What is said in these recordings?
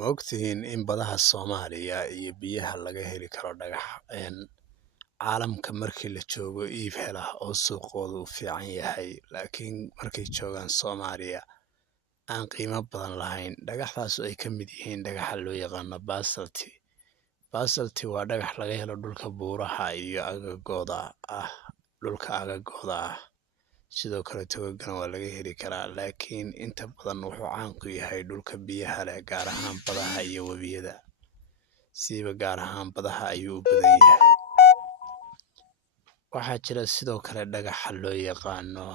Ma ogtihiin in badaha Soomaaliya iyo biyaha laga heli karo dhagax caalamka markii la joogo iib hela oo suuqoodu u fiican yahay, laakiin markay joogaan Soomaaliya aan qiimo badan lahayn. Dhagaxdaas oo ay ka mid yihiin dhagaxa loo yaqaano basalt. Basalt waa dhagax laga helo dhulka buuraha iyo dhulka agagooda ah. Sidoo kale togagana waa laga heli karaa, laakiin inta badan wuxuu caan ku yahay dhulka biyaha leh, gaar ahaan badaha iyo webiyada. Siiba gaar ahaan badaha ayuu u badan yahay. Waxaa jira sidoo kale dhagaxa loo yaqaano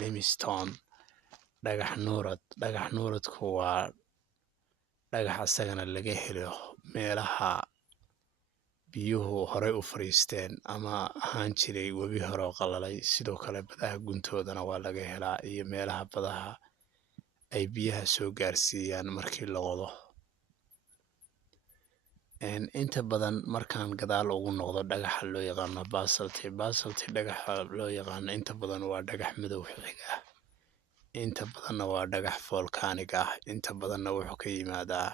limestone, dhagax nuurad. Dhagax nuuradku waa dhagax asagana laga helo meelaha biyuhu horey u fariisteen ama ahaan jiray webi hore oo qalalay. Sidoo kale badaha guntoodana waa laga helaa, iyo meelaha badaha ay biyaha soo gaarsiiyaan markii la qodo. Inta badan markaan gadaal ugu noqdo dhagaxa loo yaqaano basalt dhagaxa loo yaqaano inta badan waa dhagax madow xiga. Inta badanna waa dhagax volcanic ah. Inta badanna wuxuu ka yimaadaa,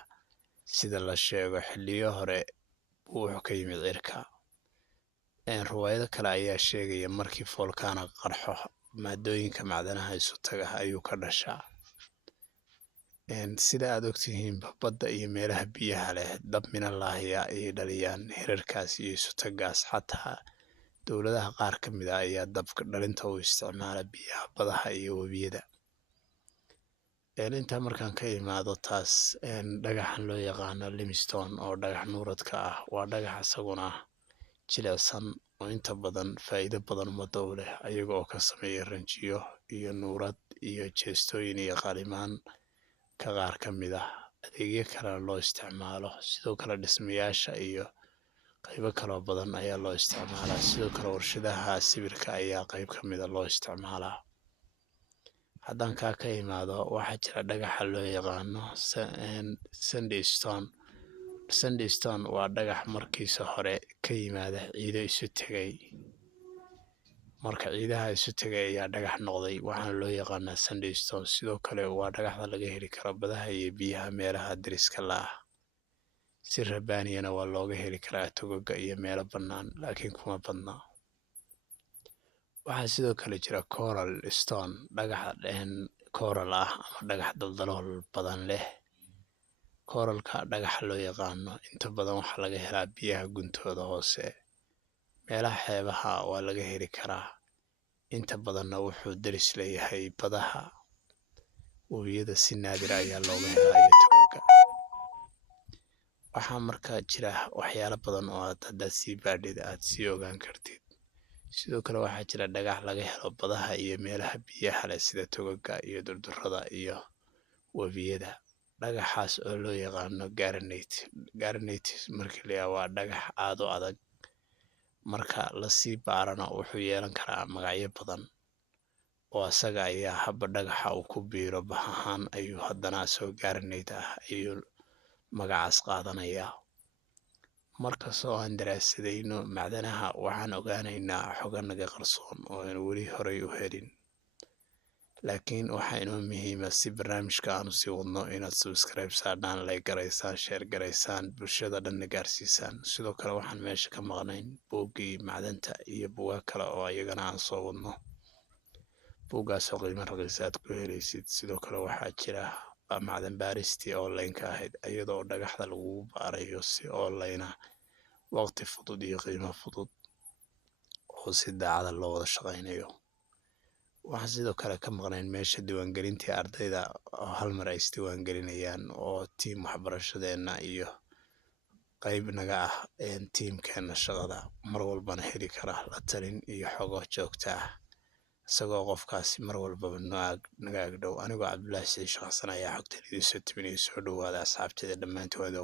sida la sheego, xilliyo hore wuxuu ka yimid cirka. Riwaayado kale ayaa sheegaya markii volcano qarxo, maadooyinka macdanaha isu taga ayuu ka dhashaa. Sida aad ogtihiin, badda iyo meelaha biyaha leh dab minallaahi ayay dhaliyaan. Hirarkaas iyo isu tagaas, xataa dowladaha qaar ka mid ah ayaa dabka dhalinta u isticmaala biyaha badaha iyo webiyada. Intaa markaan ka imaado taas, dhagaxan loo yaqaano limestone oo dhagax nuuradka ah waa dhagax isaguna jilicsan oo inta badan faa'iido badan ummadda u leh, ayaga oo ka sameeya ranjiyo iyo nuurad iyo jeestooyin iyo qalimaan ka qaar ka mid ah. Adeegyo kalena loo isticmaalo. Sidoo kale dhismayaasha iyo qaybo kaloo badan ayaa loo isticmaalaa. Sidoo kale warshadaha sawirka ayaa qayb ka mid ah loo isticmaalaa. Haddaan ka imaado, waxaa jira dhagaxa loo yaqaano sandstone. Sandstone waa dhagax markiisa hore ka yimaada ciido isu tegay. Marka ciidaha isu tegay ayaa dhagax noqday, waxaana loo yaqaanaa sandstone. Sidoo kale waa dhagaxda laga heli karo badaha iyo biyaha meelaha deriska la ah. Si rabaaniyana waa looga heli karaa togaga iyo meelo bannaan, laakiin kuma badna. Waxaa sidoo kale jira coral stone, dhagax coral ah ama dhagax daldalool badan leh. Coralka dhagaxa loo yaqaano inta badan waxaa laga helaa biyaha guntooda hoose. Meelaha xeebaha waa laga heli karaa. Inta badanna wuxuu deris leeyahay badaha. Webiyada si naadir ayaa looga helaa iyo togaga. Waxaa markaa jira waxyaalo badan oo haddaad sii baadhid aad sii ogaan kartid. Sidoo kale waxaa jira dhagax laga helo badaha iyo meelaha biyaha leh sida togaga iyo durdurada iyo webiyada. Dhagaxaas oo loo yaqaano garanate. Garanate markii la yiraahdo waa dhagax aad u adag. Marka la sii baarana wuxuu yeelan karaa magacyo badan oo asaga ayaa habba dhagaxa uu ku biiro bahahaan ayuu haddana soo garanate ah ayuu magacaas qaadanaya. Markastoo aan daraasadayno macdanaha, waxaan ogaanaynaa xogo naga qarsoon oo aan weli horey u helin. Laakiin waxaa inoo muhiima si barnaamijka aan u sii wadno inaad subscribe saadhaan, like garaysaan, share garaysaan, bulshada dhanna gaarsiisaan. Sidoo kale waxaan meesha ka maqnayn buuggii macdanta iyo buugaag kale oo ayagana aan soo wadno. Buuggaasoo qiimo raqiis aad ku helaysid. Sidoo kale waxaa jira macdan baaristii online-ka ahayd, iyadoo dhagaxda lagu baarayo si online ah, waqti fudud iyo qiimo fudud oo si daacada loo wada shaqaynayo. Waxaan sidoo kale ka maqnayn meesha diiwaangelintii ardayda oo hal mar ay isdiiwaangelinayaan, oo tiim waxbarashadeena iyo qayb naga ah tiimkeena shaqada mar walbana heli kara la talin iyo xogo joogto ah, isagoo qofkaasi mar walbaba naga agdhow. Anigoo Cabdullaahi Sidi Shaqsan ayaa xogtan idiin soo tebinaya. Soo dhawaada asxaabteeda dhammaantood.